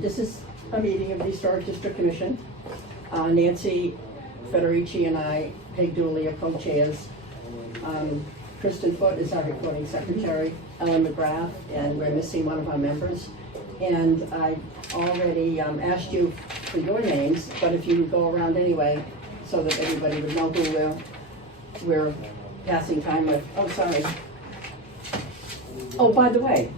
This is a meeting of the Historic District Commission. Nancy Federici and I, Peg Dooley, are co-chairs. Kristen Foote is our recording secretary, Ellen McGrath, and we're missing one of our members. And I already asked you for your names, but if you would go around anyway, so that everybody would know who we're passing time with. Oh, sorry. Oh, by the way,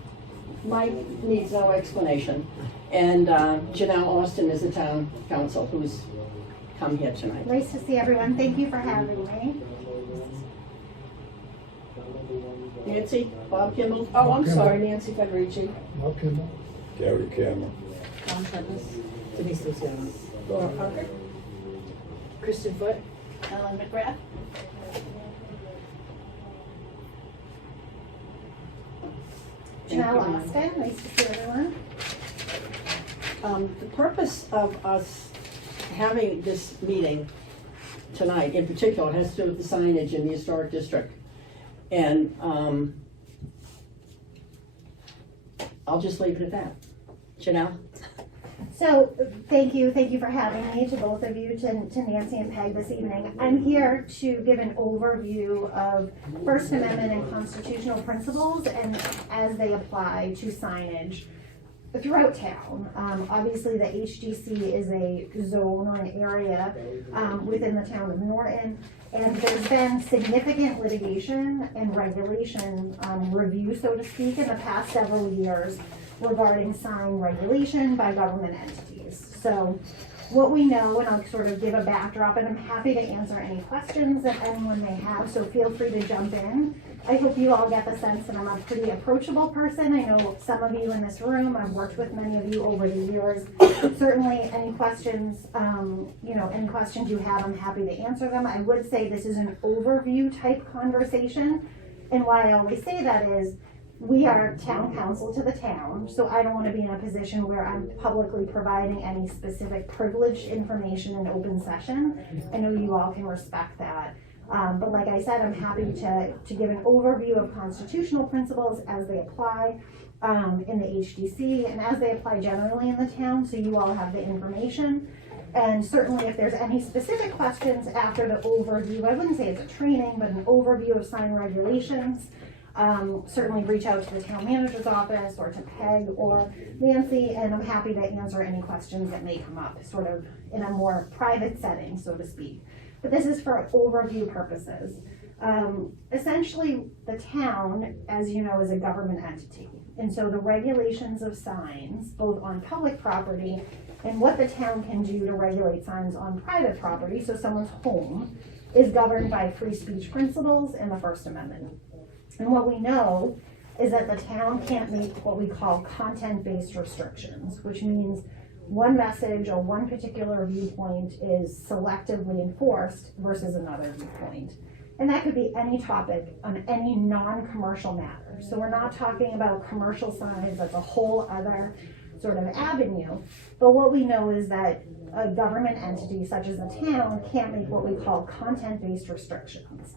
Mike needs no explanation. And Janelle Austin is the town council who's come here tonight. Nice to see everyone. Thank you for having me. Nancy, Bob Kimball. Oh, I'm sorry, Nancy Federici. Bob Kimball. Gary Cameron. Tom Tempest. Denise Luciano. Laura Parker. Kristen Foote. Ellen McGrath. Janelle Austin. Nice to see everyone. The purpose of us having this meeting tonight in particular has to do with the signage in the historic district. And I'll just leave it at that. Janelle? So thank you for having me, to both of you, to Nancy and Peg this evening. I'm here to give an overview of First Amendment and constitutional principles and as they apply to signage throughout town. Obviously the HDC is a zone or an area within the town of Norton, and there's been significant litigation and regulation review, so to speak, in the past several years regarding sign regulation by government entities. So what we know, and I'll sort of give a backdrop, and I'm happy to answer any questions that anyone may have, so feel free to jump in. I hope you all get the sense that I'm a pretty approachable person. I know some of you in this room, I've worked with many of you over the years. Certainly any questions, any questions you have, I'm happy to answer them. I would say this is an overview type conversation, and why I always say that is, we are town council to the town, so I don't want to be in a position where I'm publicly providing any specific privileged information in open session. I know you all can respect that. But like I said, I'm happy to give an overview of constitutional principles as they apply in the HDC and as they apply generally in the town, so you all have the information. And certainly if there's any specific questions after the overview, I wouldn't say it's a training, but an overview of sign regulations, certainly reach out to the town manager's office or to Peg or Nancy, and I'm happy to answer any questions that may come up sort of in a more private setting, so to speak. But this is for overview purposes. Essentially, the town, as you know, is a government entity. And so the regulations of signs, both on public property and what the town can do to regulate signs on private property, so someone's home, is governed by free speech principles and the First Amendment. And what we know is that the town can't make what we call content-based restrictions, which means one message or one particular viewpoint is selectively enforced versus another viewpoint. And that could be any topic on any non-commercial matter. So we're not talking about commercial signs, that's a whole other sort of avenue. But what we know is that a government entity such as the town can't make what we call content-based restrictions.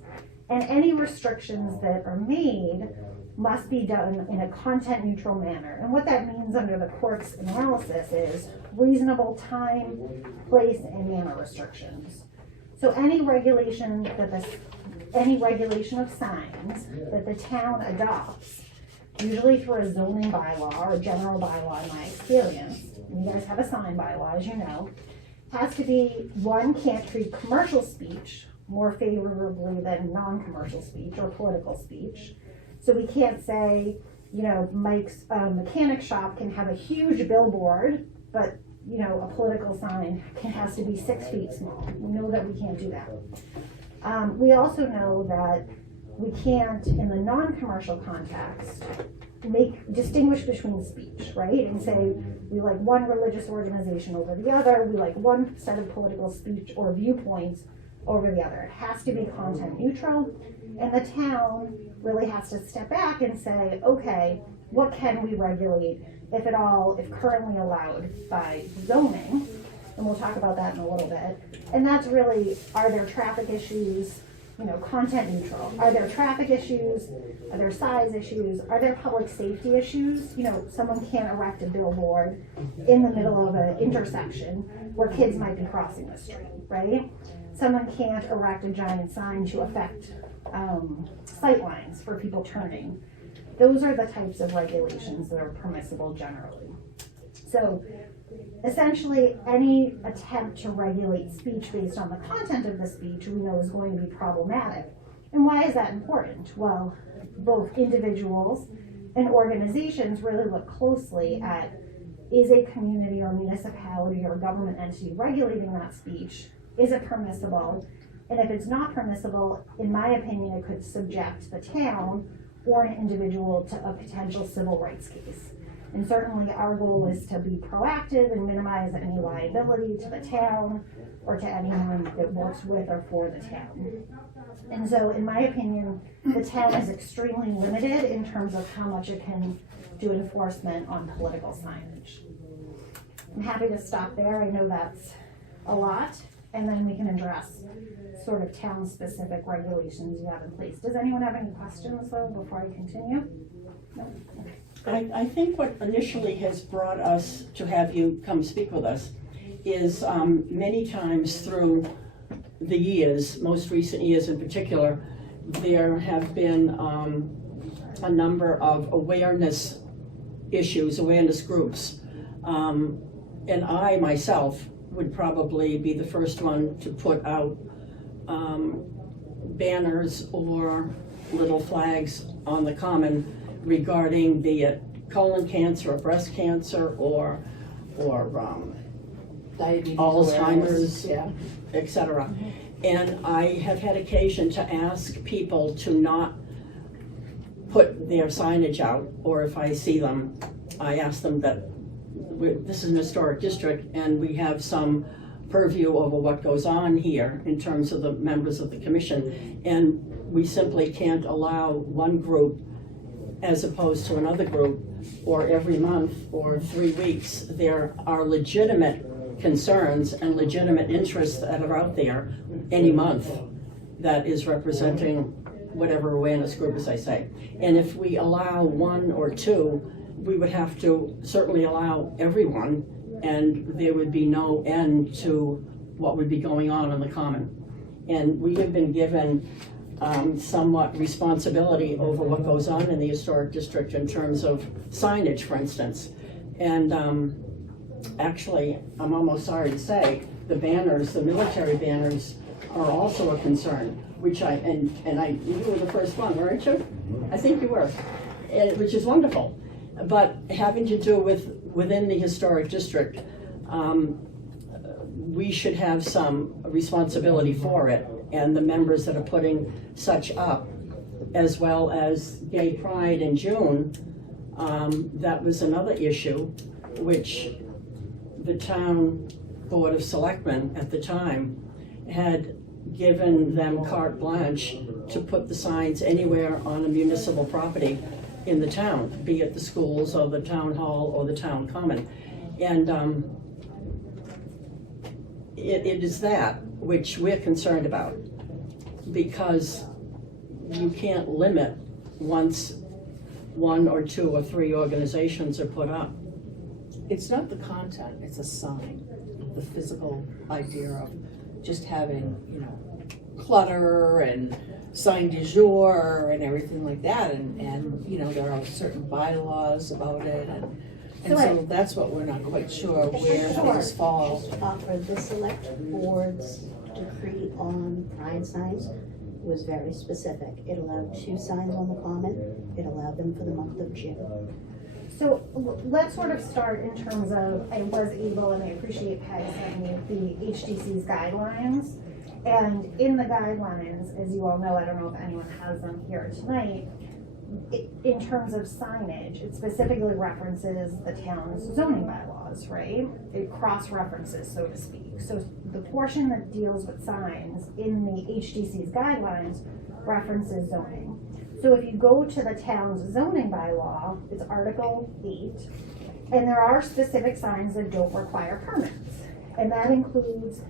And any restrictions that are made must be done in a content neutral manner. And what that means under the court's analysis is reasonable time, place, and manner restrictions. So any regulation of signs that the town adopts, usually through a zoning bylaw or a general bylaw in my experience, and you guys have a sign bylaw as you know, has to be, one, can't treat commercial speech more favorably than non-commercial speech or political speech. So we can't say, Mike's mechanic shop can have a huge billboard, but a political sign has to be 6 feet small. We know that we can't do that. We also know that we can't, in the non-commercial context, distinguish between speech, right? And say we like one religious organization over the other, we like one set of political speech or viewpoints over the other. It has to be content neutral, and the town really has to step back and say, okay, what can we regulate, if at all, if currently allowed by zoning? And we'll talk about that in a little bit. And that's really, are there traffic issues? content neutral? Are there traffic issues? Are there size issues? Are there public safety issues? Someone can't erect a billboard in the middle of an intersection where kids might be crossing the street, right? Someone can't erect a giant sign to affect sight lines for people turning. Those are the types of regulations that are permissible generally. So essentially, any attempt to regulate speech based on the content of the speech we know is going to be problematic. And why is that important? Well, both individuals and organizations really look closely at, is a community or municipality or government entity regulating that speech? Is it permissible? And if it's not permissible, in my opinion, it could subject the town or an individual to a potential civil rights case. And certainly our goal is to be proactive and minimize any liability to the town or to anyone that works with or for the town. And so in my opinion, the town is extremely limited in terms of how much it can do enforcement on political signage. I'm happy to stop there. I know that's a lot, and then we can address sort of town-specific regulations you have in place. Does anyone have any questions though before I continue? No? Okay. I think what initially has brought us to have you come speak with us is many times through the years, most recent years in particular, there have been a number of awareness issues, awareness groups. And I myself would probably be the first one to put out banners or little flags on the common regarding be it colon cancer or breast cancer or Diabetes. Alzheimer's, Yeah. etc. And I have had occasion to ask people to not put their signage out, or if I see them, I ask them that this is an historic district and we have some purview over what goes on here in terms of the members of the commission, and we simply can't allow one group as opposed to another group, or every month or 3 weeks. There are legitimate concerns and legitimate interests that are out there any month that is representing whatever awareness group, as I say. And if we allow one or two, we would have to certainly allow everyone, and there would be no end to what would be going on in the common. And we have been given somewhat responsibility over what goes on in the historic district in terms of signage, for instance. And actually, I'm almost sorry to say, the banners, the military banners, are also a concern, which you were the first one, weren't you? I think you were, which is wonderful. But having to do with within the historic district, we should have some responsibility for it, and the members that are putting such up, as well as Gay Pride in June, that was another issue, which the town board of selectmen at the time had given them carte blanche to put the signs anywhere on a municipal property in the town, be it the schools or the town hall or the town common. And it is that which we're concerned about, because you can't limit once one or two or three organizations are put up. It's not the content, it's a sign, the physical idea of just having, clutter and sign du jour and everything like that, and there are certain bylaws about it, and so that's what we're not quite sure where things fall. Offer the select board's decree on pride signs was very specific. It allowed 2 signs on the common. It allowed them for the month of June. So let's sort of start in terms of, I was able, and I appreciate Patty sending me the HDC's guidelines. And in the guidelines, as you all know, I don't know if anyone has them here tonight, in terms of signage, it specifically references the town's zoning bylaws, right? It cross-references, so to speak. So the portion that deals with signs in the HDC's guidelines references zoning. So if you go to the town's zoning bylaw, it's Article 8, and there are specific signs that don't require permits. And that includes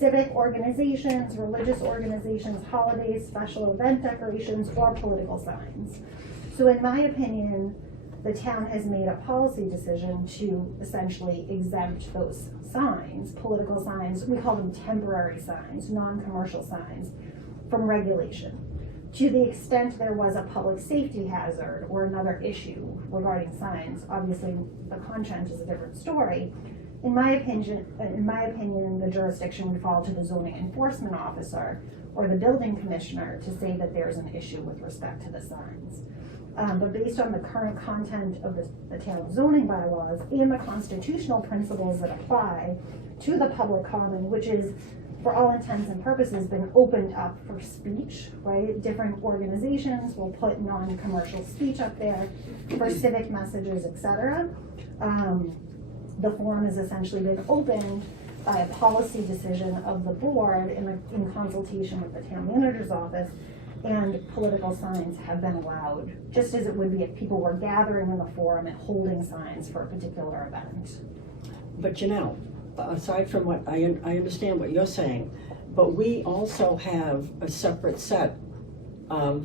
civic organizations, religious organizations, holidays, special event decorations, or political signs. So in my opinion, the town has made a policy decision to essentially exempt those signs, political signs, we call them temporary signs, non-commercial signs, from regulation. To the extent there was a public safety hazard or another issue regarding signs, obviously the content is a different story. In my opinion, the jurisdiction would fall to the zoning enforcement officer or the building commissioner to say that there's an issue with respect to the signs. But based on the current content of the town zoning bylaws and the constitutional principles that apply to the public common, which is, for all intents and purposes, been opened up for speech, right? Different organizations will put non-commercial speech up there for civic messages, etc. The forum has essentially been opened by a policy decision of the board in consultation with the town manager's office, and political signs have been allowed, just as it would be if people were gathering in the forum and holding signs for a particular event. But Janelle, aside from what, I understand what you're saying, but we also have a separate set of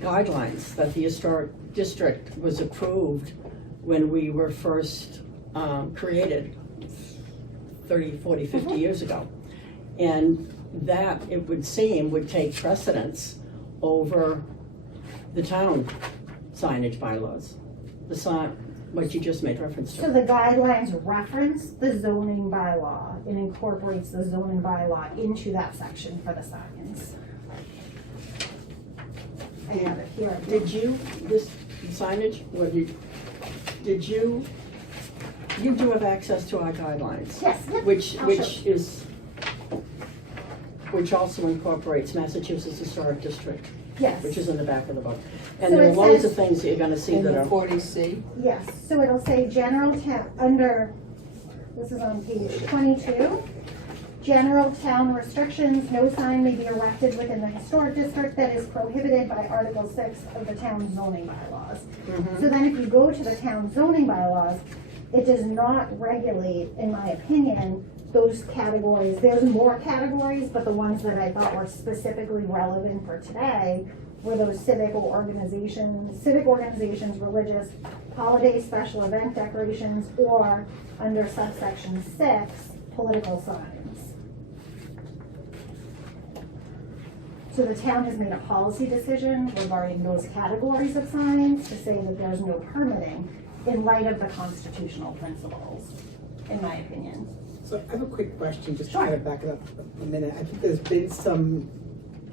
guidelines that the historic district was approved when we were first created 30, 40, 50 years ago. And that, it would seem, would take precedence over the town signage bylaws, the sign, what you just made reference So to. the guidelines reference the zoning bylaw and incorporates the zoning bylaw into that section for the signs. I have it here. Did you, this signage, you do have access to our guidelines? Yes, yep. Which also incorporates Massachusetts Historic District, Yes. which is in the back of the book. And So there are it loads says- of things that you're gonna see In that the are, 40C, Yes, so it'll say general town, under, this is on page 22. General town restrictions, no sign may be erected within the historic district that is prohibited by Article 6 of the town zoning bylaws. So then if you go to the town zoning bylaws, it does not regulate, in my opinion, those categories. There's more categories, but the ones that I thought were specifically relevant for today were those civic organizations, religious, holiday special event decorations, or under subsection 6, political signs. So the town has made a policy decision regarding those categories of signs to say that there's no permitting in light of the constitutional principles, in my opinion. So I have a quick question, just to Sure. kind of back it up a minute. I think there's been some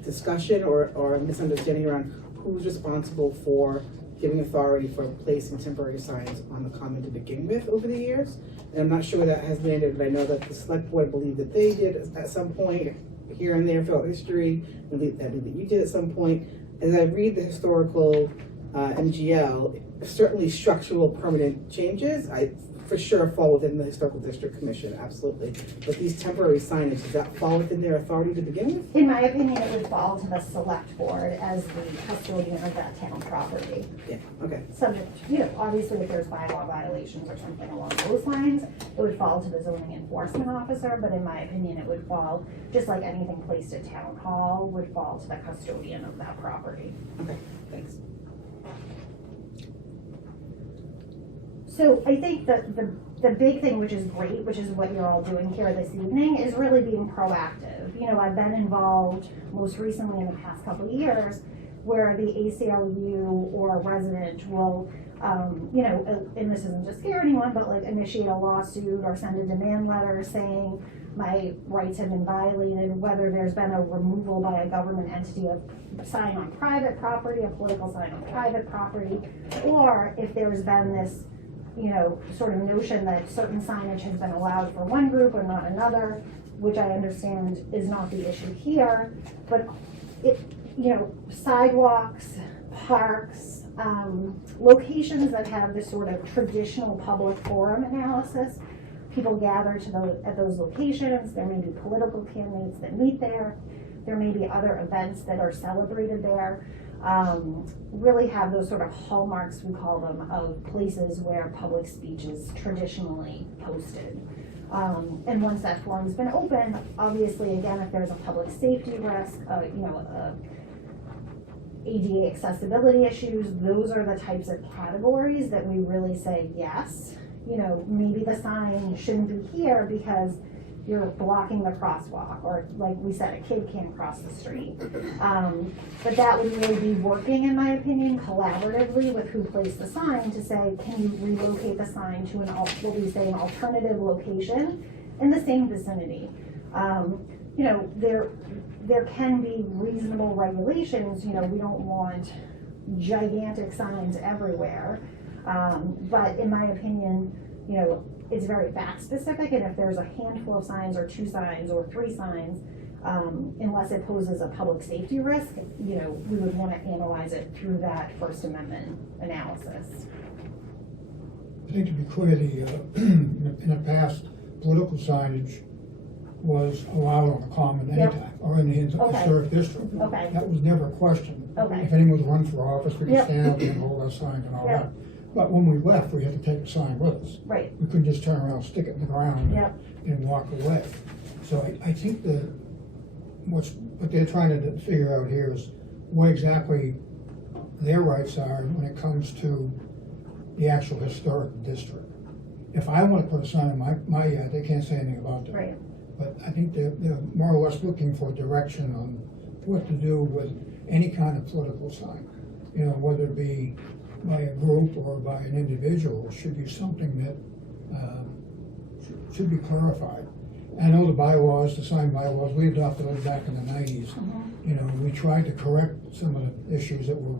discussion or misunderstanding around who's responsible for giving authority for placing temporary signs on the common to begin with over the years. And I'm not sure that has landed, but I know that the select board believed that they did at some point here and there throughout history, and that you did at some point. As I read the historical MGL, certainly structural permanent changes, I for sure fall within the Historical District Commission, absolutely. But these temporary signage, does that fall within their authority to begin with? In my opinion, it would fall to the select board as the custodian of that town property. Yeah, okay. Subject, obviously if there's bylaw violations or something along those lines, it would fall to the zoning enforcement officer, but in my opinion, it would fall, just like anything placed at town hall, would fall to the custodian of that property. Okay, thanks. So I think that the big thing, which is great, which is what you're all doing here this evening, is really being proactive. I've been involved most recently in the past couple of years where the ACLU or a resident will, and this isn't to scare anyone, but like initiate a lawsuit or send a demand letter saying my rights have been violated, whether there's been a removal by a government entity of a sign on private property, a political sign on private property, or if there's been this sort of notion that certain signage has been allowed for one group or not another, which I understand is not the issue here, but sidewalks, parks, locations that have this sort of traditional public forum analysis, people gather at those locations. There may be political candidates that meet there. There may be other events that are celebrated there. really have those sort of hallmarks, we call them, of places where public speech is traditionally posted. And once that forum's been open, obviously, again, if there's a public safety risk, ADA accessibility issues, those are the types of categories that we really say, yes, maybe the sign shouldn't be here because you're blocking the crosswalk, or like we said, a kid can't cross the street. But that would really be working, in my opinion, collaboratively with who placed the sign to say, can you relocate the sign to an alternative location in the same vicinity? There can be reasonable regulations, we don't want gigantic signs everywhere. But in my opinion, it's very fact specific, and if there's a handful of signs or 2 signs or 3 signs, unless it poses a public safety risk, we would want to analyze it through that First Amendment analysis. I think to be clear, in the past, political signage was allowed on the common anytime, or in the Okay. historic district. Okay. That was never a question. Okay. If anyone was running for office, we could Yep. stand up and hold our sign and all Yep. that. But when we left, we had to take the sign with us. Right. We couldn't just turn around, stick it in the ground Yep. and walk away. So I think that what they're trying to figure out here is what exactly their rights are when it comes to the actual historic district. If I want to put a sign in my yard, they can't say anything about that. Right. But I think they're more or less looking for direction on what to do with any kind of political sign. Whether it be by a group or by an individual, should be something that should be clarified. And I know the bylaws, the sign bylaws, we adopted those back in the 90s. We tried to correct some of the issues that were,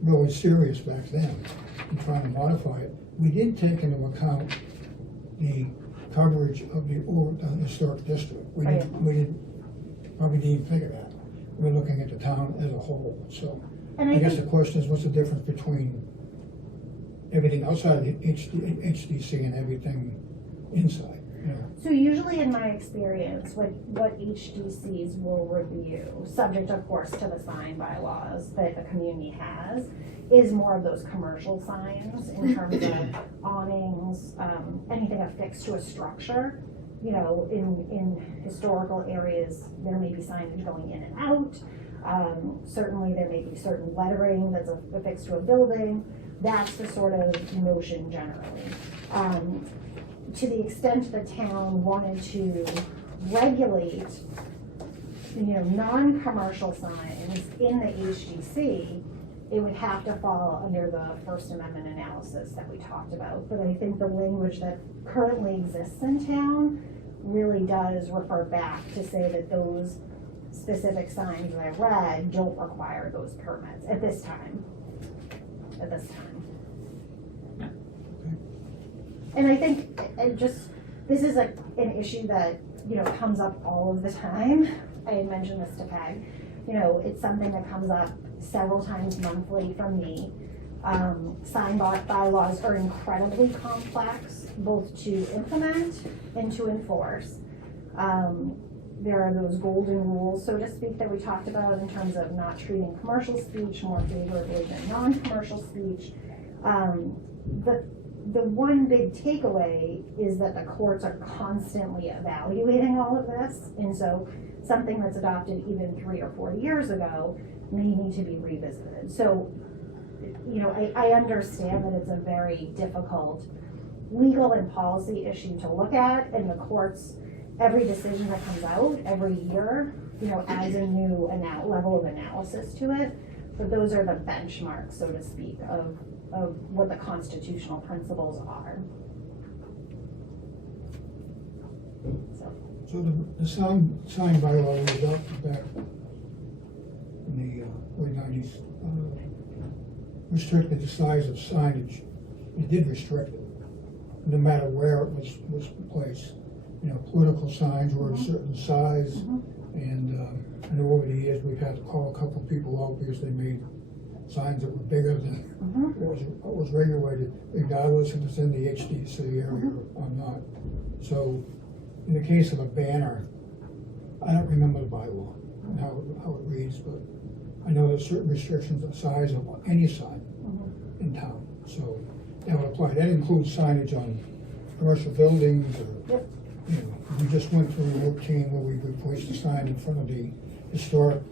really serious back then and trying to modify it. We did take into account the coverage of the historic district. We probably didn't think of that. We're looking at the town as a whole. So And I I guess the think, question is, what's the difference between everything outside of the HDC and everything inside? so usually in my experience, what HDCs will review, subject of course to the sign bylaws that the community has, is more of those commercial signs in terms of awnings, anything affixed to a structure. In historical areas, there may be signage going in and out. Certainly there may be certain lettering that's affixed to a building. That's the sort of notion generally. To the extent the town wanted to regulate, non-commercial signs in the HDC, it would have to fall under the First Amendment analysis that we talked about. But I think the language that currently exists in town really does refer back to say that those specific signs that I read don't require those permits at this time. And I think this is an issue that, comes up all of the time. I had mentioned this to Peg. It's something that comes up several times monthly from me. Sign bylaws are incredibly complex, both to implement and to enforce. There are those golden rules, so to speak, that we talked about in terms of not treating commercial speech more favorably than non-commercial speech. The one big takeaway is that the courts are constantly evaluating all of this, and so something that's adopted even 3 or 4 years ago may need to be revisited. So, I understand that it's a very difficult legal and policy issue to look at, and the courts, every decision that comes out every year, adds a new level of analysis to it. But those are the benchmarks, so to speak, of what the constitutional principles are. So the sign bylaw we adopted back in the late 90s restricted the size of signage. It did restrict it, no matter where it was placed. Political signs were a certain size, and I know over the years we've had to call a couple people out because they made signs that were bigger than what was regulated, regardless if it's in the HDC area or not. So in the case of a banner, I don't remember the bylaw and how it reads, but I know there's certain restrictions of size of any sign in town, so that would apply. That includes signage on commercial buildings or, Yep. you know, we just went through a routine where we replaced a sign in front of the historic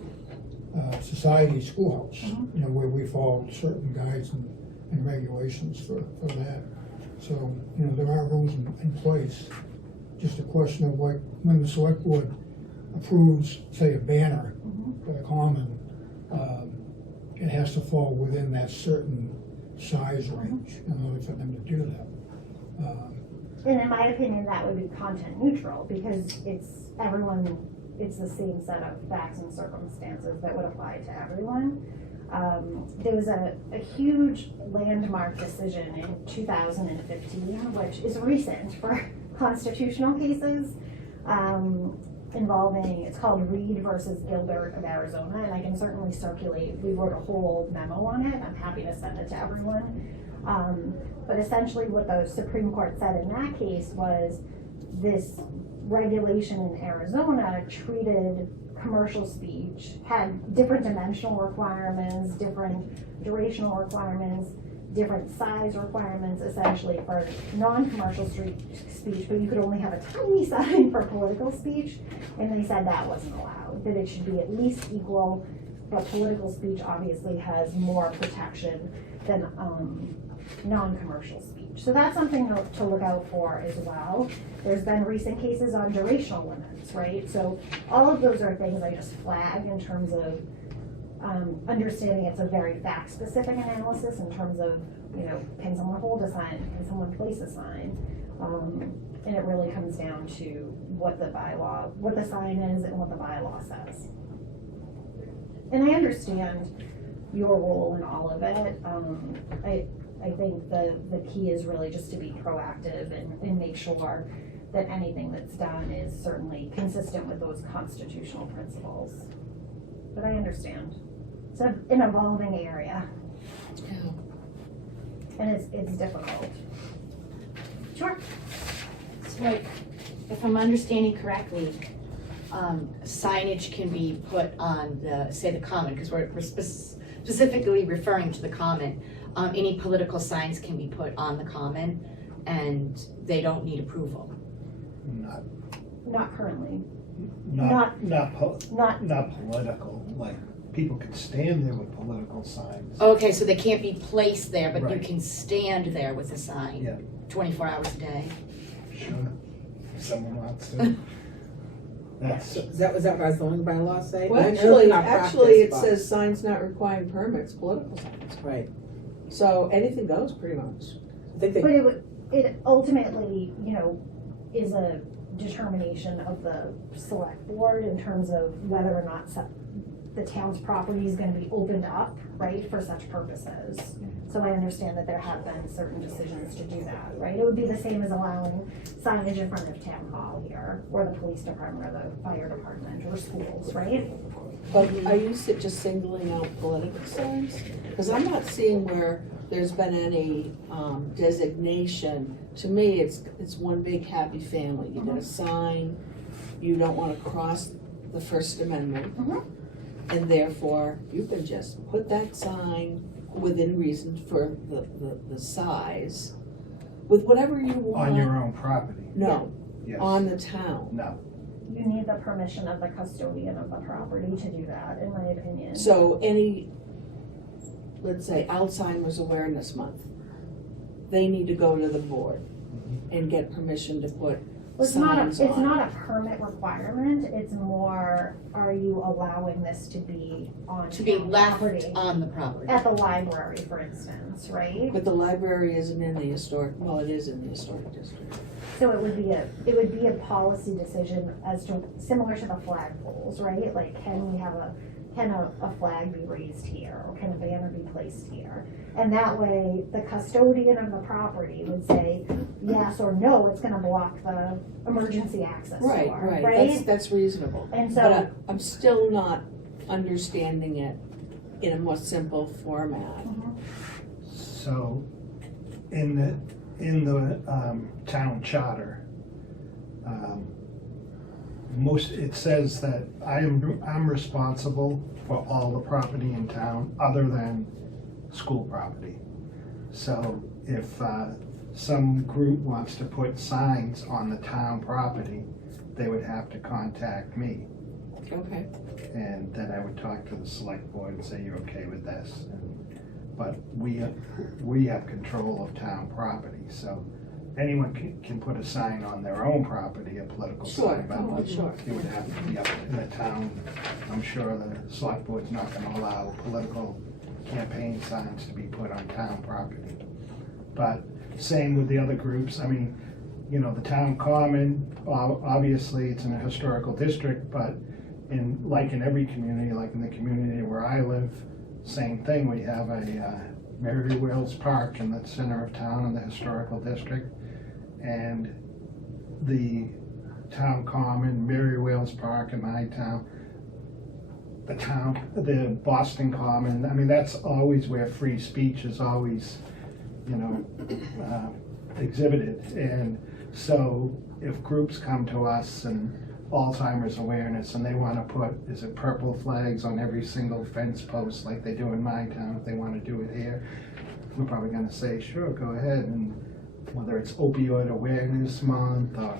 society schoolhouse, you know, where we followed certain guides and regulations for that. So, you know, there are rules in place. Just a question of like, when the select board approves, say, a banner for the common, it has to fall within that certain size range in order for them to do that. And in my opinion, that would be content neutral, because it's the same set of facts and circumstances that would apply to everyone. There was a huge landmark decision in 2015, which is recent for constitutional cases, involving, it's called Reed versus Gilbert of Arizona, and I can certainly circulate, we wrote a whole memo on it, I'm happy to send it to everyone. But essentially what the Supreme Court said in that case was this regulation in Arizona treated commercial speech, had different dimensional requirements, different durational requirements, different size requirements essentially for non-commercial speech, but you could only have a tiny sign for political speech, and they said that wasn't allowed, that it should be at least equal, but political speech obviously has more protection than non-commercial speech. So that's something to look out for as well. There's been recent cases on durational limits, right? So all of those are things I just flag in terms of understanding it's a very fact-specific analysis in terms of, you know, can someone hold a sign, can someone place a sign? And it really comes down to what the bylaw, what the sign is and what the bylaw says. And I understand your role in all of it. I think the key is really just to be proactive and make sure that anything that's done is certainly consistent with those constitutional principles. But I understand. It's an evolving area. And it's difficult. Sure. So like, if I'm understanding correctly, signage can be put on the, say, the common, because we're specifically referring to the common. Any political signs can be put on the common, and they don't need approval. Not currently. Not Not political, like, people could stand there with political signs. Okay, so they can't be placed there, but you Right. can stand there with a sign, Yeah. 24 hours a day. Sure, if someone wants to. That's, So is that what our zoning bylaw say? Well, I know it's actually, not it practiced, but- says signs not requiring permits, political signs. Right. So anything goes pretty much. I think But they, it ultimately, you know, is a determination of the select board in terms of whether or not the town's property is gonna be opened up, right, for such purposes. So I understand that there have been certain decisions to do that, right? It would be the same as allowing signage in front of town hall here, or the police department, or the fire department, or schools, right? But are you just singling out political signs? Because I'm not seeing where there's been any designation. To me, it's one big happy family. You get a sign, you don't want to cross the First Amendment. Mhm. And therefore, you can just put that sign within reason for the size, with whatever you want. on your own property. No, Yes. on the town. No. You need the permission of the custodian of the property to do that, in my opinion. So any, let's say Alzheimer's Awareness Month, they need to go to the board and get permission to put It's not signs on. a permit requirement, it's more, are you allowing this to be on To be town left property? on the property. At the library, for instance, right? But the library isn't in the historic, well, it is in the historic district. So it would be a policy decision as to, similar to the flagpoles, right? Like, can a flag be raised here, or can a banner be placed here? And that way, the custodian of the property would say, yes or no, it's gonna block the emergency access door, Right, right? that's reasonable. And But so, I'm still not understanding it in a more simple format. So, in the town charter, it says that I'm responsible for all the property in town other than school property. So if some group wants to put signs on the town property, they would have to contact me. Okay. And then I would talk to the select board and say, you're okay with this? But we have control of town property, so anyone can put a sign on their own property, a political Sure, sign. But oh, sure. it would have to be up in the town. I'm sure the select board's not gonna allow political campaign signs to be put on town property. But same with the other groups. I mean, you know, the town common, obviously it's in a historical district, but like in every community, like in the community where I live, same thing. We have a Mary Wales Park in the center of town in the historical district, and the town common, Mary Wales Park in my town, the Boston Common. I mean, that's always where free speech is always, you know, exhibited. And so if groups come to us and Alzheimer's awareness and they want to put, is it purple flags on every single fence post like they do in my town, if they want to do it here, we're probably going to say, sure, go ahead. And whether it's opioid awareness month or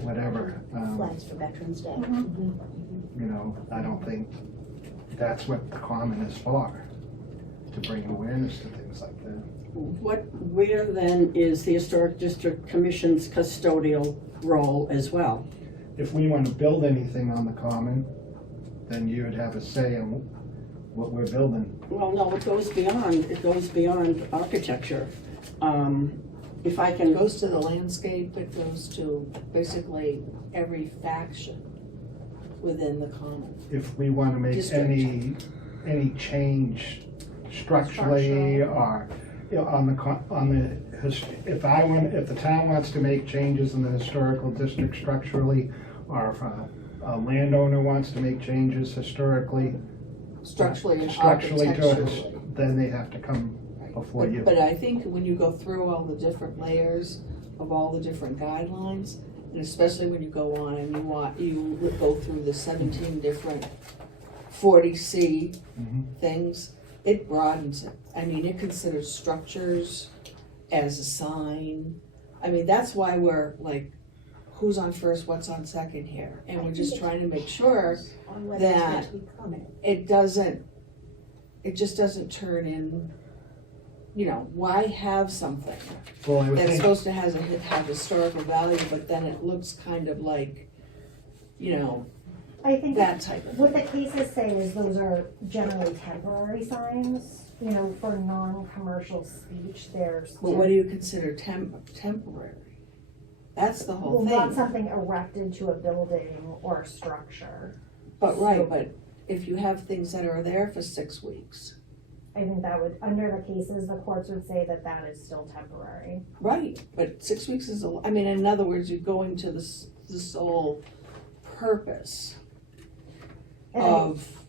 whatever, Flags for Veterans Day. you know, I don't think that's what the common is for, to bring awareness to things like that. Where then is the Historic District Commission's custodial role as well? If we want to build anything on the common, then you would have a say in what we're building. Well, no, it goes beyond architecture. If I It can, goes to the landscape, it goes to basically every faction within the common. If we want to make District. any change structurally or, you know, if the town wants to make changes in the historical district structurally, or if a landowner wants to make changes historically, Structurally and structurally architecturally. then they have to come before you. But I think when you go through all the different layers of all the different guidelines, and especially when you go on and you go through the 17 different 40C Mhm. things, it broadens it. I mean, it considers structures as a sign. I mean, that's why we're like, who's on first, what's on second here? And we're just trying to make sure On whether it's meant that to be permanent. it just doesn't turn in, you know, why have something Well, I would that's think, supposed to have historical value, but then it looks kind of like, you know, I think that type of what thing. the cases say is those are generally temporary signs, you know, for non-commercial speech, there's. But what do you consider temporary? That's the whole Well, not thing. something erected to a building or a structure. But right, but if you have things that are there for 6 weeks, I think that would, under the cases, the courts would say that that is still temporary. right, but 6 weeks is I mean, in other words, you're going to the sole purpose And I- of,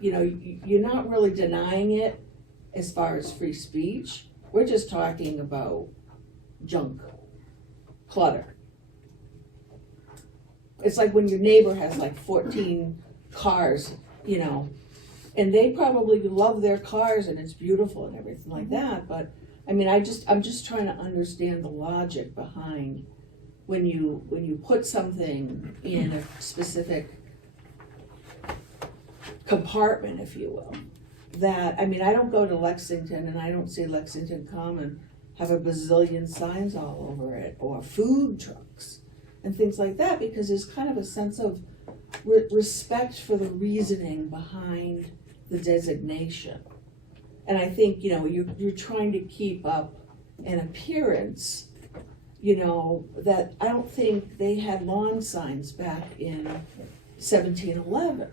you know, you're not really denying it as far as free speech. We're just talking about junk, clutter. It's like when your neighbor has like 14 cars, you know, and they probably love their cars and it's beautiful and everything like that, but I mean, I'm just trying to understand the logic behind when you put something in a specific compartment, if you will. That, I mean, I don't go to Lexington and I don't see Lexington Common have a bazillion signs all over it, or food trucks and things like that, because there's kind of a sense of respect for the reasoning behind the designation. And I think, you know, you're trying to keep up an appearance, you know, that I don't think they had lawn signs back in 1711.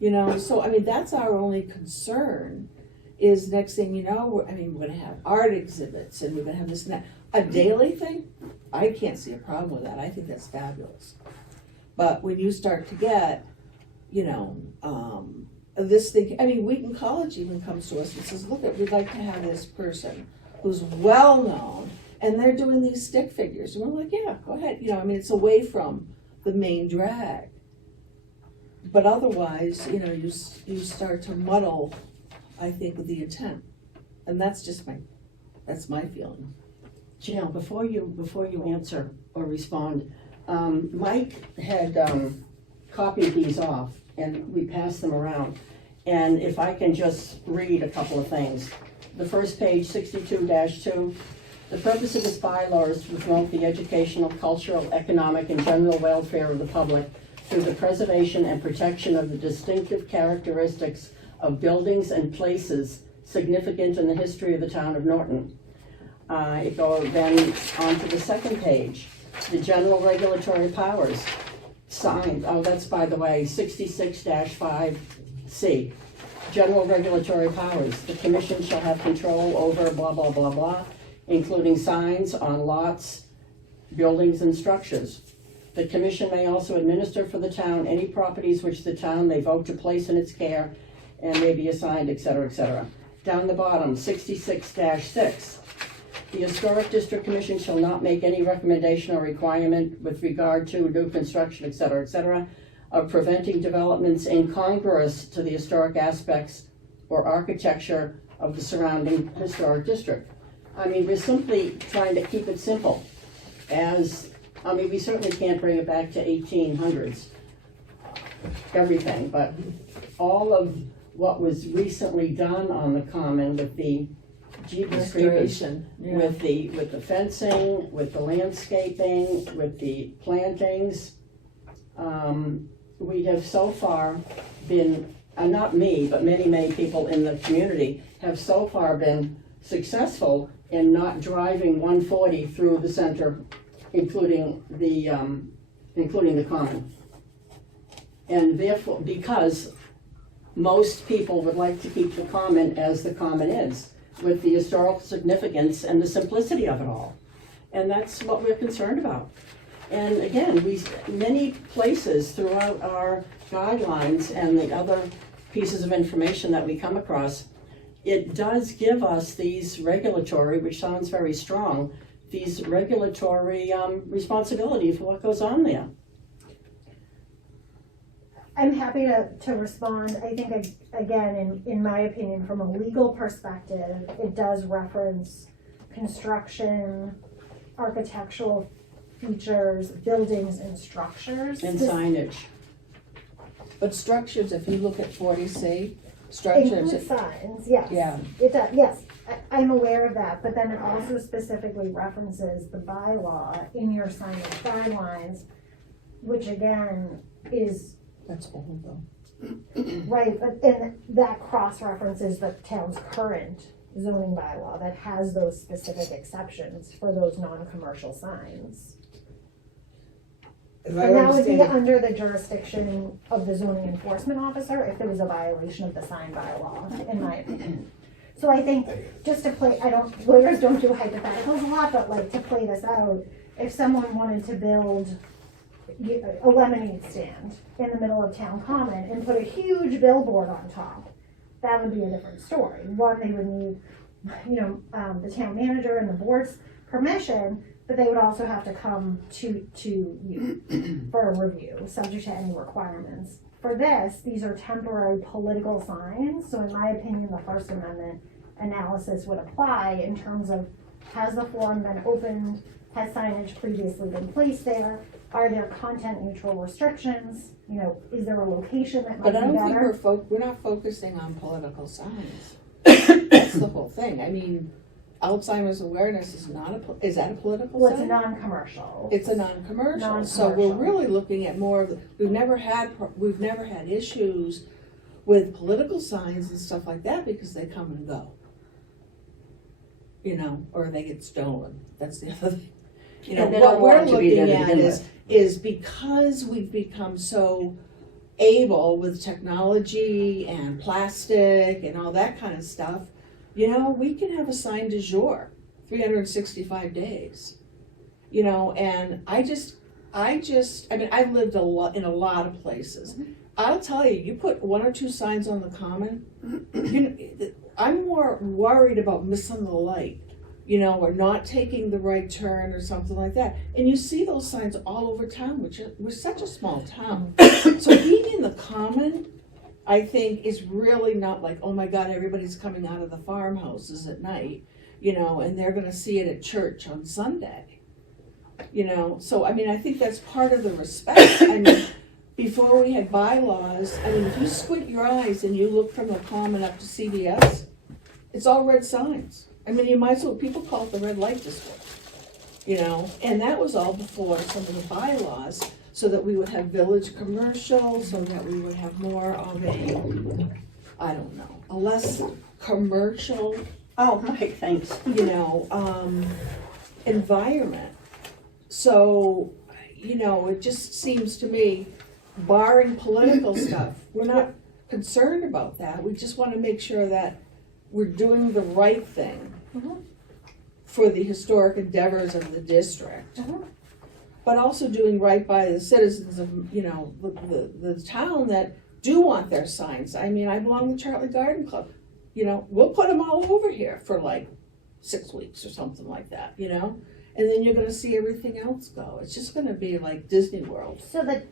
You know, so I mean, that's our only concern, is next thing you know, we're gonna have art exhibits and we're gonna have this and that. A daily thing, I can't see a problem with that. I think that's fabulous. But when you start to get, you know, this thing, I mean, Wheaton College even comes to us and says, look, we'd like to have this person who's well-known And they're doing these stick figures, and we're like, yeah, go ahead, you know, I mean, it's away from the main drag. But otherwise, you know, you start to muddle, I think, with the intent. And that's just that's my feeling. Janelle, before you answer or respond, Mike had copied these off and we passed them around. And if I can just read a couple of things. The first page, 62-2, the purpose of this bylaw is to promote the educational, cultural, economic, and general welfare of the public through the preservation and protection of the distinctive characteristics of buildings and places significant in the history of the town of Norton. It goes then on to the second page, the general regulatory powers. Signed, that's by the way, 66-5C. General regulatory powers. The commission shall have control over blah, blah, blah, blah, including signs on lots, buildings, and structures. The commission may also administer for the town any properties which the town may vote to place in its care and may be assigned, et cetera, et cetera. Down the bottom, 66-6. The Historic District Commission shall not make any recommendation or requirement with regard to new construction, et cetera, of preventing developments incongruous to the historic aspects or architecture of the surrounding historic district. I mean, we're simply trying to keep it simple. We certainly can't bring it back to 1800s, everything, but all of what was recently done on the common with the Restoration, yeah. with the fencing, with the landscaping, with the plantings. We have so far been, not me, but many people in the community have so far been successful in not driving 140 through the center, including the common. And therefore, because most people would like to keep the common as the common is, with the historical significance and the simplicity of it all. And that's what we're concerned about. And again, many places throughout our guidelines and the other pieces of information that we come across, it does give us these regulatory, which sounds very strong, these regulatory responsibility for what goes on there. I'm happy to respond. I think, again, in my opinion, from a legal perspective, it does reference construction, architectural features, buildings, and structures. And signage. But structures, if you look at 40C, structures. Include signs, yes. Yeah. It does, yes. I'm aware of that, but then it also specifically references the bylaw in your signage guidelines, which again is That's old though. right, but then that cross-references the town's current zoning bylaw that has those specific exceptions for those non-commercial signs. As I And that would be understand it, under the jurisdiction of the zoning enforcement officer if there was a violation of the sign bylaw, in my opinion. So I think, just to play, lawyers don't do hypotheticals a lot, but like to play this out, if someone wanted to build a lemonade stand in the middle of town common and put a huge billboard on top, that would be a different story. One, they would need, the town manager and the board's permission, but they would also have to come to you for a review, subject to any requirements. For this, these are temporary political signs, so in my opinion, the First Amendment analysis would apply in terms of, has the forum been opened, has signage previously been placed there, are there content neutral restrictions, is there a location that might But I be don't think better? we're not focusing on political signs. That's the whole thing. I mean, Alzheimer's awareness is is that a political Well, it's sign? non-commercial. It's a non-commercial, so we're Non-commercial. really looking at more of, we've never had issues with political signs and stuff like that because they come and go. Or they get stolen, that's the other thing. And they What don't we're want to be there looking to at begin is because we've become so able with technology and plastic and all that kind of stuff, we can have a sign du jour, 365 days. And I've lived in a lot of places. I'll tell you, you put one or two signs on the common, I'm more worried about missing the light or not taking the right turn or something like that. And you see those signs all over town, we're such a small town. So being in the common, I think, is really not like, oh my God, everybody's coming out of the farmhouses at night, and they're gonna see it at church on Sunday. So I mean, I think that's part of the respect. I mean, before we had bylaws, I mean, if you squint your eyes and you look from the common up to CVS, it's all red signs. I mean, you might as well, people call it the red light district, and that was all before some of the bylaws, so that we would have village commercial, so that we would have more of a less commercial, Oh, Mike, thanks. environment. So, it just seems to me, barring political stuff, we're not concerned about that. We just want to make sure that we're doing the right thing for the historic endeavors of the district, but also doing right by the citizens of, the town that do want their signs. I mean, I belong to Charlie Garden Club. We'll put them all over here for like 6 weeks or something like that, and then you're gonna see everything else go. It's just gonna be like Disney World. So that,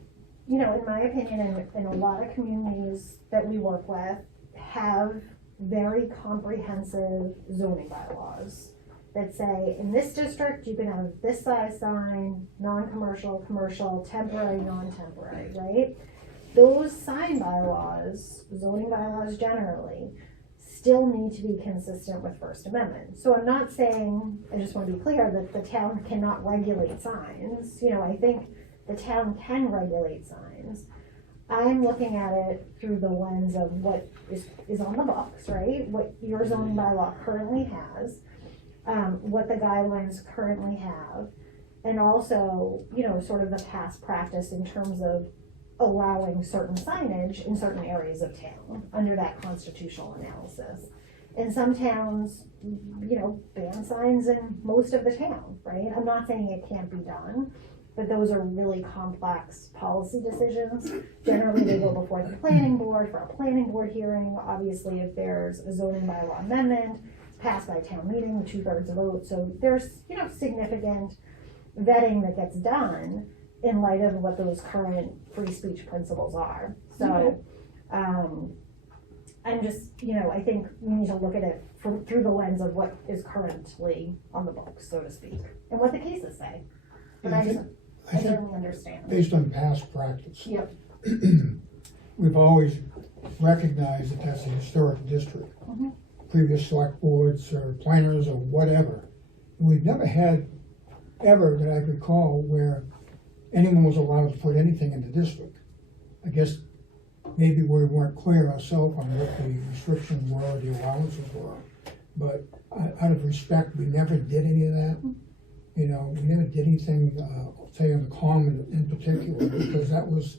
in my opinion, in a lot of communities that we work with, have very comprehensive zoning bylaws that say, in this district, you can have this size sign, non-commercial, commercial, temporary, non-temporary, right? Those sign bylaws, zoning bylaws generally, still need to be consistent with First Amendment. So I'm not saying, I just want to be clear, that the town cannot regulate signs. I think the town can regulate signs. I'm looking at it through the lens of what is on the books, right? What your zoning bylaw currently has, what the guidelines currently have, and also, sort of the past practice in terms of allowing certain signage in certain areas of town under that constitutional analysis. In some towns, ban signs in most of the town, right? I'm not saying it can't be done, but those are really complex policy decisions. Generally, they go before the planning board for a planning board hearing. Obviously, if there's a zoning bylaw amendment, it's passed by town meeting, 2/3 vote. So there's, significant vetting that gets done in light of what those current free speech principles are. So, I'm just, I think we need to look at it through the lens of what is currently on the books, so to speak, and what the cases say. But I I think certainly understand. based on past practice, Yep. we've always recognized that that's a historic district. Mhm. Previous select boards or planners or whatever. We've never had, ever that I recall, where anyone was allowed to put anything in the district. I guess maybe we weren't clear ourselves on what the restrictions were, the allowances were. But out of respect, we never did any of that. We never did anything, say on the common in particular, because that was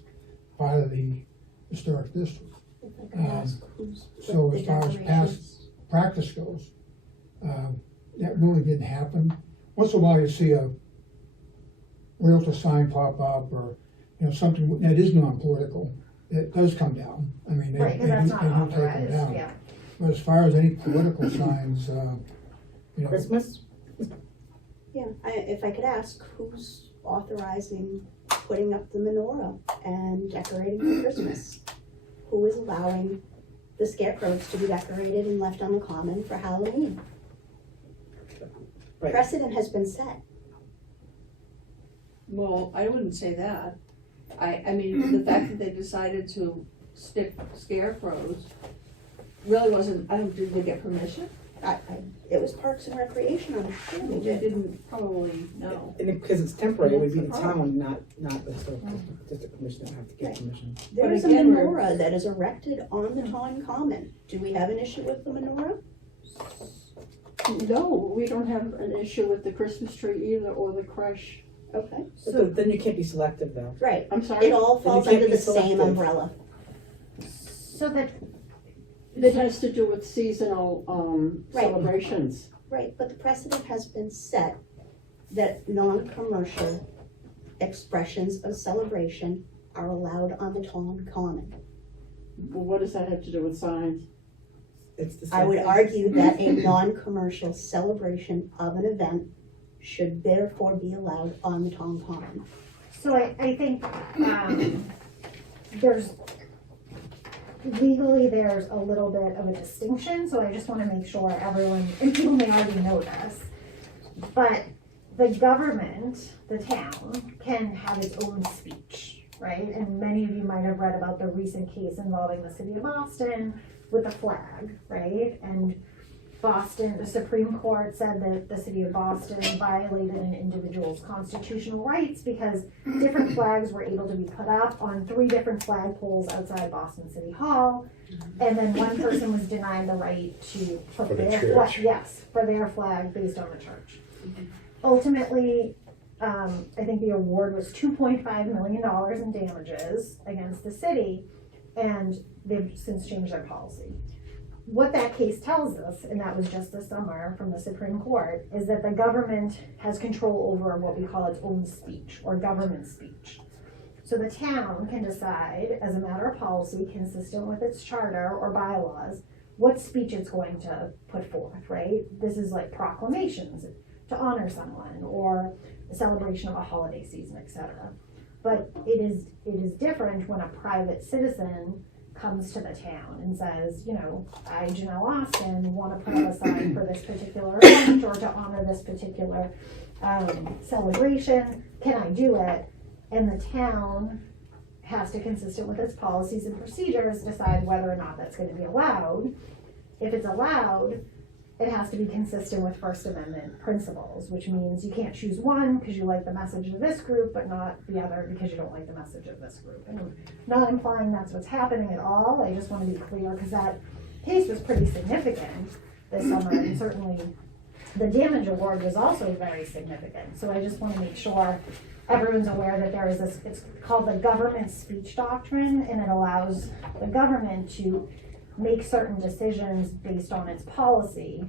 part of the historic district. If I could ask who's put So the as far as decorations- practice goes, that really didn't happen. Once in a while you see a realtor sign pop up or, something that is non-political, it does come down. I mean, they Right, because that's do not take them authorized, down. yeah. But as far as any political signs, Christmas? Yeah, if I could ask, who's authorizing putting up the menorah and decorating for Christmas? Who is allowing the scarecrows to be decorated and left on the common for Halloween? Right. Precedent has been set. Well, I wouldn't say that. I mean, the fact that they decided to stick scarecrows really wasn't, did they get permission? It was Parks and Recreation, I'm sure they They did. didn't probably know. And because it's temporary, it would be the town, not the historic district commission that have to get Right. permission. There But is a again, we're- menorah that is erected on the Taunton Common. Do we have an issue with the menorah? No, we don't have an issue with the Christmas tree either, or the crush. Okay. But then you can't be selective though. Right, I'm sorry? it all Then you falls can't under be the same selective. umbrella. So that, It has to do with seasonal, Right. celebrations. Right, but the precedent has been set that non-commercial expressions of celebration are allowed on the Taunton Common. Well, what does that have to do with signs? It's the I same would thing. argue that a non-commercial celebration of an event should therefore be allowed on the town common. So I think, there's, legally, there's a little bit of a distinction, so I just wanna make sure everyone, and people may already know this, but the government, the town, can have its own speech, right? And many of you might have read about the recent case involving the city of Boston with the flag, right? And Boston, the Supreme Court said that the city of Boston violated an individual's constitutional rights because different flags were able to be put up on 3 different flagpoles outside Boston City Hall. And then one person was denied the right to put For the their church. flag, yes, for their flag based on the church. Ultimately, I think the award was $2.5 million in damages against the city, and they've since changed their policy. What that case tells us, and that was just this summer from the Supreme Court, is that the government has control over what we call its own speech, or government speech. So the town can decide, as a matter of policy, consistent with its charter or bylaws, what speech it's going to put forth, right? This is like proclamations to honor someone, or a celebration of a holiday season, etc. But it is different when a private citizen comes to the town and says, you know, I, Janelle Austin, want to put up a sign for this particular event or to honor this particular celebration. Can I do it? And the town has to, consistent with its policies and procedures, decide whether or not that's going to be allowed. If it's allowed, it has to be consistent with First Amendment principles, which means you can't choose one because you like the message of this group, but not the other because you don't like the message of this group. And I'm not implying that's what's happening at all. I just want to be clear because that case was pretty significant this summer, and certainly the damage award was also very significant. So I just want to make sure everyone's aware that there is this, it's called the government speech doctrine, and it allows the government to make certain decisions based on its policy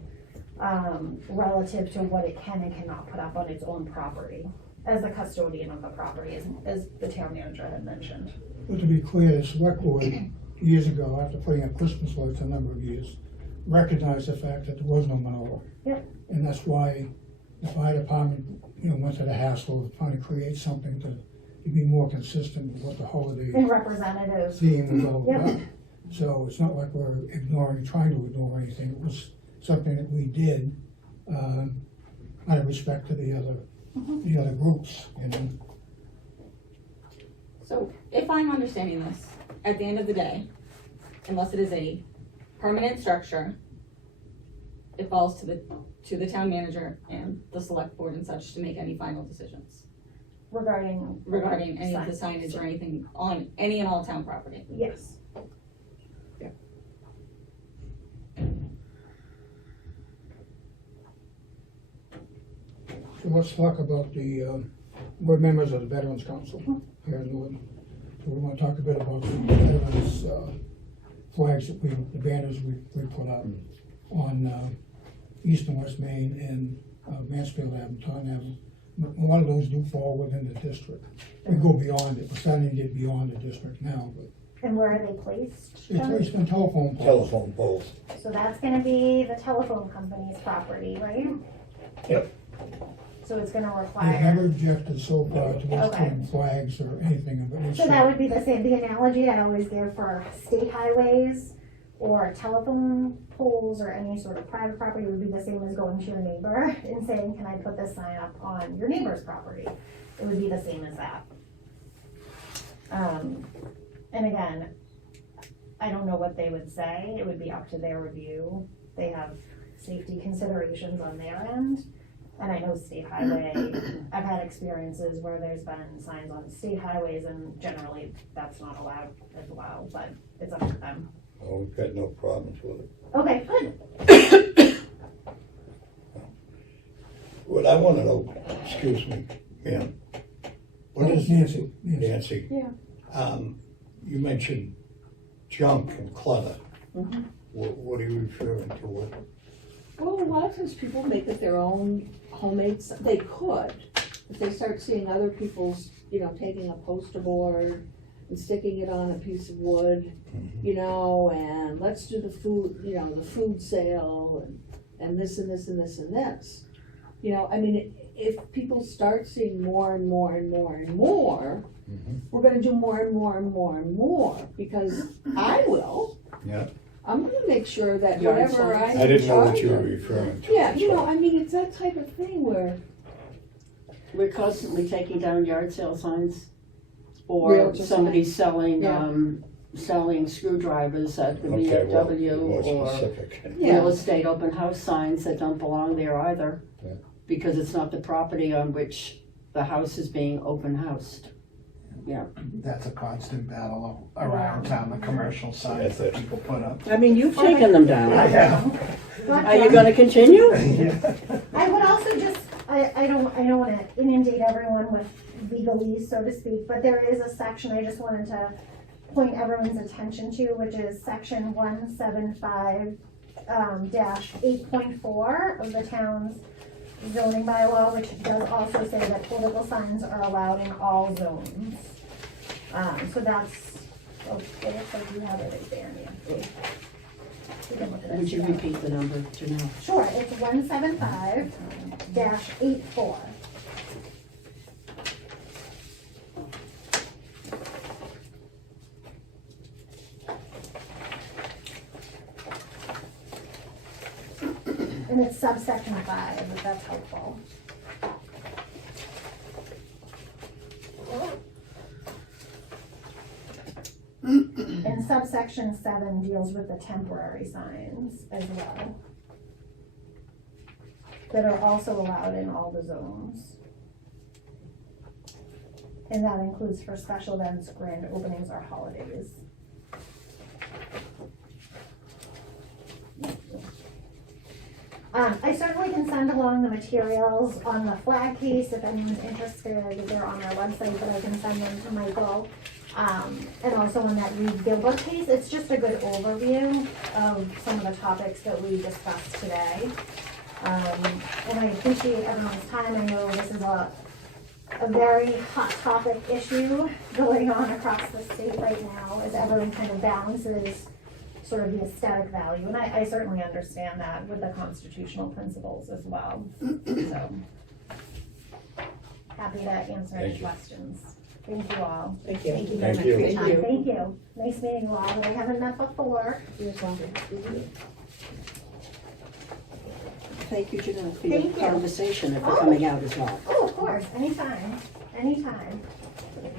relative to what it can and cannot put up on its own property as the custodian of the property, as the town manager had mentioned. But to be clear, the select board, years ago, after putting up Christmas lights a number of years, recognized the fact that there was no menorah. Yep. And that's why the fire department, went to the hassle of trying to create something to be more consistent with what the holiday And representative. theme was all Yep. about. So it's not like we're trying to ignore anything. It was something that we did out of respect to the other groups, So if I'm understanding this, at the end of the day, unless it is a permanent structure, it falls to the town manager and the select board and such to make any final decisions Regarding any of the signage or anything on any and all town property. Yes. So let's talk about we're members of the Veterans Council here in Norton. So we want to talk a bit about the veterans flags that the banners we put up on East and West Main and Mansfield Avenue, Taunton Avenue. A lot of those do fall within the district. We go beyond it. We're starting to get beyond the district now, but And where are they placed? it's been telephone poles. Telephone poles. So that's gonna be the telephone company's property, right? Yep. So it's gonna We've never require, objected so far to us Okay. putting flags or anything of it. so that would be the same, the analogy I always give for state highways or telephone poles or any sort of private property would be the same as going to your neighbor and saying, can I put this sign up on your neighbor's property? It would be the same as that. And again, I don't know what they would say, it would be up to their review. They have safety considerations on their end. And I know state highway, I've had experiences where there's been signs on state highways and generally that's not allowed as well, but it's up to them. Oh, we've got no problems with it. Okay, good. What I wanna know, excuse me, ma'am. What is Nancy. Nancy? Yeah. You mentioned junk and clutter. Mhm. What are you referring to? What? Well, a lot of times people make it their own homemade, they could, if they start seeing other people's, taking a poster board and sticking it on a piece of wood, you know, and let's do the food, you know, the food sale, and this and this and this and this. You know, I mean, if people start seeing more and more and more and more, we're gonna do more and more and more and more, because I will. Yeah. I'm gonna make sure that Yard whatever signs. I'm I didn't know what charged you were of- referring to. Yeah, you know, I mean, it's that type of thing where, We're constantly taking down yard sale signs. Or Realtor somebody's selling, Yeah. selling screwdrivers at the Okay, well, VFW more or specific. Yeah. real estate open house signs that don't belong there either. Yeah. Because it's not the property on which the house is being open housed. That's a constant battle around town, the commercial signs that people put up. I mean, you've taken them I down. have. Are you gonna continue? I would also just, I don't wanna inundate everyone with legalese, so to speak, but there is a section I just wanted to point everyone's attention to, which is section 175 dash 8.4 of the town's zoning bylaw, which does also say that political signs are allowed in all zones. So that's, oh, it looks like you have it right there, Nancy. You can look at it. Would you repeat the number, Janelle? Sure, it's 175 dash 84. And it's subsection 5, if that's helpful. And subsection 7 deals with the temporary signs as well, that are also allowed in all the zones. And that includes for special events, grand openings, or holidays. I certainly can send along the materials on the flag case if anyone's interested. They're on our website, but I can send them to Michael. And also on that Reed Gilbert case, it's just a good overview of some of the topics that we discussed today. And I appreciate everyone's time. I know this is a very hot topic issue going on across the state right now as everyone kind of balances sort of the aesthetic value. And I certainly understand that with the constitutional principles as well. So happy to answer any Thank you. questions. Thank you all. Thank you. Thank you very Thank much you. for your Thank time. you. Thank you. Nice meeting you all, that I haven't met before. Thank you, Janelle, for your Thank you. conversation and for Oh. coming out as well. Oh, of course, anytime, anytime.